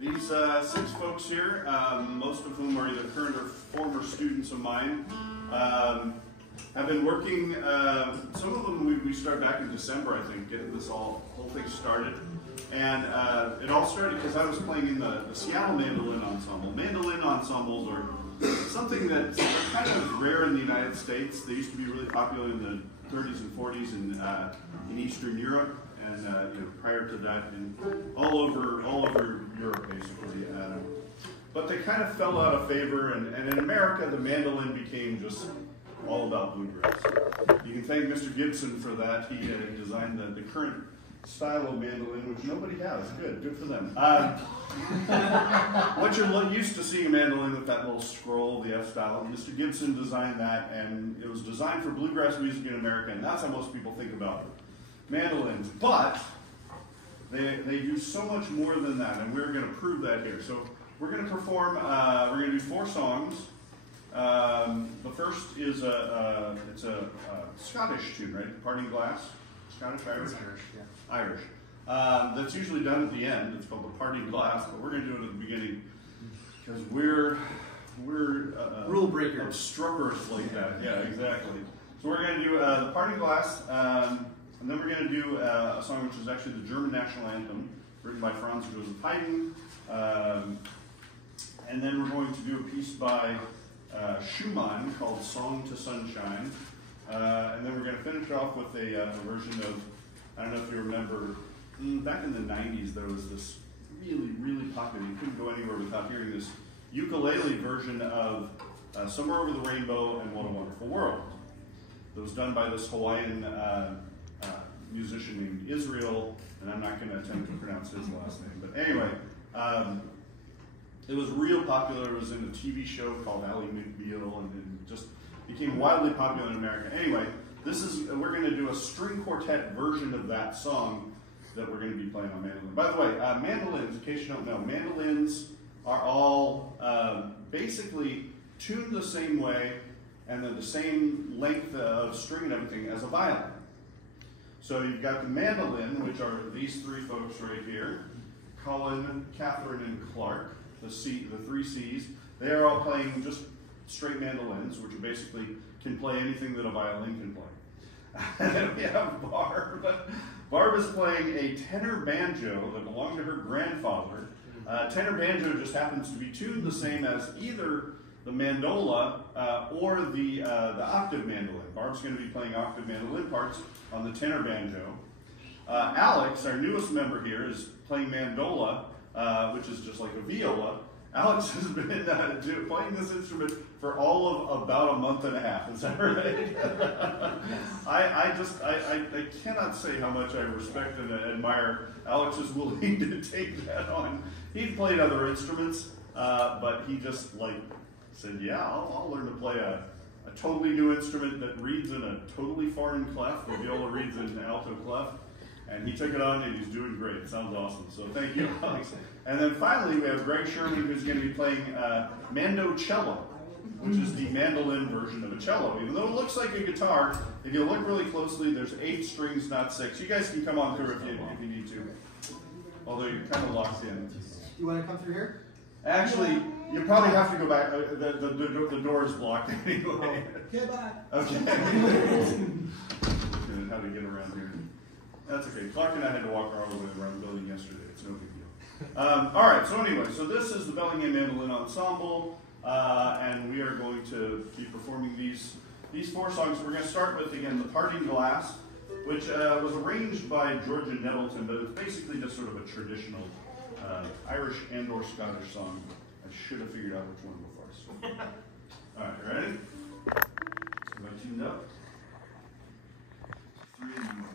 These 6 folks here, most of whom are either current or former students of mine, have been working, some of them we started back in December, I think, getting this whole thing started. And it all started because I was playing in the Seattle Mandolin Ensemble. Mandolin ensembles are something that's kind of rare in the United States. They used to be really popular in the 30s and 40s in Eastern Europe, and prior to that, all over Europe basically. But they kind of fell out of favor, and in America, the mandolin became just all about bluegrass. You can thank Mr. Gibson for that. He designed the current style of mandolin, which nobody has. Good for them. What you're used to seeing a mandolin with that little scroll, the F style, Mr. Gibson designed that, and it was designed for bluegrass music in America, and that's how most people think about mandolins. But they do so much more than that, and we're going to prove that here. So we're going to perform, we're going to do 4 songs. The first is it's a Scottish tune, right? Parting Glass. Scottish, Irish? Irish, yeah. Irish. That's usually done at the end. It's called the Parting Glass, but we're going to do it at the beginning because we're rule breakers, obstreperous like that. Yeah, exactly. So we're going to do the Parting Glass, and then we're going to do a song which is actually the German national anthem, written by Franz Joseph Haydn, and then we're going to do a piece by Schumann called Song to Sunshine. And then we're going to finish off with a version of, I don't know if you remember, back in the 90s there was this really popular, you couldn't go anywhere without hearing this ukulele version of Somewhere Over the Rainbow and What a Wonderful World. It was done by this Hawaiian musician named Israel, and I'm not going to attempt to pronounce his last name. But anyway, it was real popular. It was in a TV show called Ally McBeal, and it just became wildly popular in America. Anyway, we're going to do a string quartet version of that song that we're going to be playing on mandolin. By the way, mandolins, in case you don't know, mandolins are all basically tuned the same way and then the same length of string and everything as a violin. So you've got the mandolin, which are these 3 folks right here, Colin, Catherine, and Clark, the 3 C's. They are all playing just straight mandolins, which basically can play anything that a violin can play. And then we have Barb. Barb is playing a tenor banjo that belonged to her grandfather. Tenor banjo just happens to be tuned the same as either the mandola or the octave mandolin. Barb's going to be playing octave mandolin parts on the tenor banjo. Alex, our newest member here, is playing mandola, which is just like a viola. Alex has been playing this instrument for all of about a month and a half. Is that right? I cannot say how much I respect and admire Alex's willing to take that on. He'd played other instruments, but he just said, yeah, I'll learn to play a totally new instrument that reads in a totally foreign clef. The viola reads in an alto clef. And he took it on, and he's doing great. It sounds awesome. So thank you, Alex. And then finally, we have Greg Sherman, who's going to be playing mando cello, which is the mandolin version of a cello. Even though it looks like a guitar, if you look really closely, there's 8 strings, not 6. You guys can come on through if you need to. Although you're kind of locked in. You want to come through here? Actually, you probably have to go back. The door is blocked anyway. Get back. Okay. How to get around here. That's okay. Clark and I had to walk all the way around the building yesterday. It's no big deal. All right. So anyway, so this is the Bellingham Mandolin Ensemble, and we are going to be performing these 4 songs. We're going to start with, again, the Parting Glass, which was arranged by Georgia Nettleton, but it's basically just sort of a traditional Irish and/or Scottish song. I should have figured out which one before. So. All right, ready? So I tuned up. 3 and 1.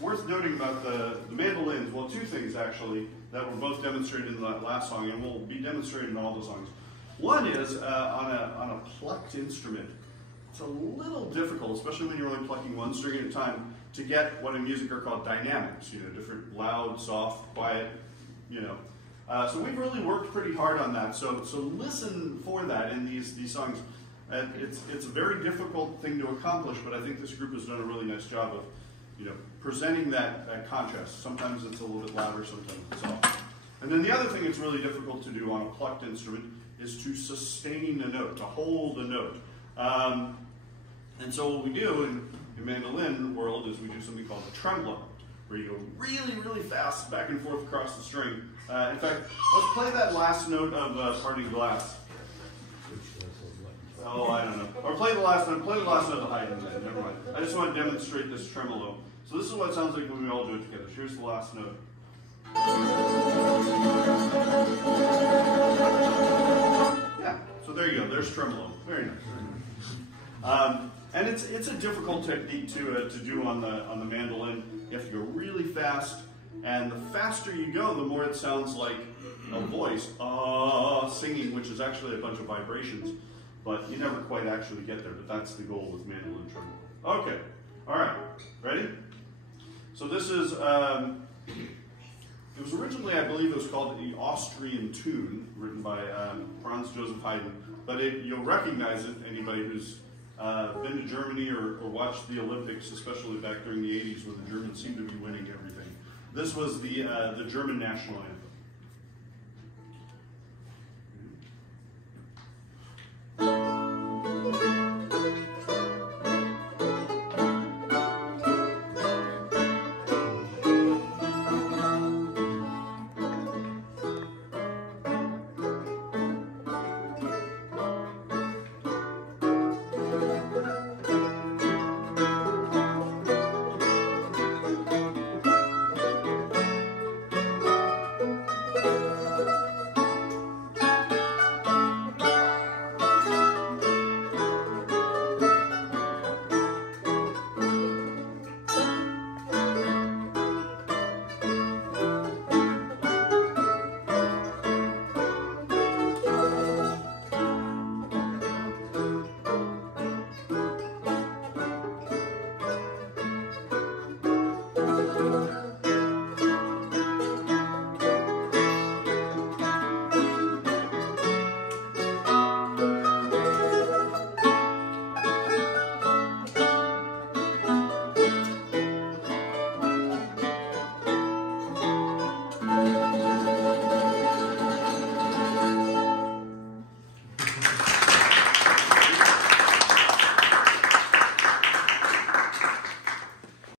worth noting about the mandolins, well, two things actually that were both demonstrated in that last song and will be demonstrated in all the songs. One is on a plucked instrument. It's a little difficult, especially when you're only plucking one string at a time, to get what in music are called dynamics, different loud, soft, quiet, So we've really worked pretty hard on that. So listen for that in these songs. It's a very difficult thing to accomplish, but I think this group has done a really nice job of, presenting that contrast. Sometimes it's a little bit louder, sometimes it's soft. And then the other thing that's really difficult to do on a plucked instrument is to sustain a note, to hold a note. And so what we do in mandolin world is we do something called a tremolo, where you go really, really fast back and forth across the string. In fact, let's play that last note of Parting Glass. Oh, I don't know. Or play the last note of Haydn then, never mind. I just want to demonstrate this tremolo. So this is what it sounds like when we all do it together. Here's the last note. Yeah, so there you go. There's tremolo. Very nice. And it's a difficult technique to do on the mandolin. You have to go really fast, and the faster you go, the more it sounds like a voice singing, which is actually a bunch of vibrations. But you never quite actually get there. But that's the goal with mandolin tremolo. Okay, all right, ready? So this is. It was originally, I believe, it was called the Austrian tune, written by Franz Joseph Haydn. But you'll recognize it, anybody who's been to Germany or watched the Olympics, especially back during the 80s, where the Germans seemed to be winning everything. This was the German national anthem.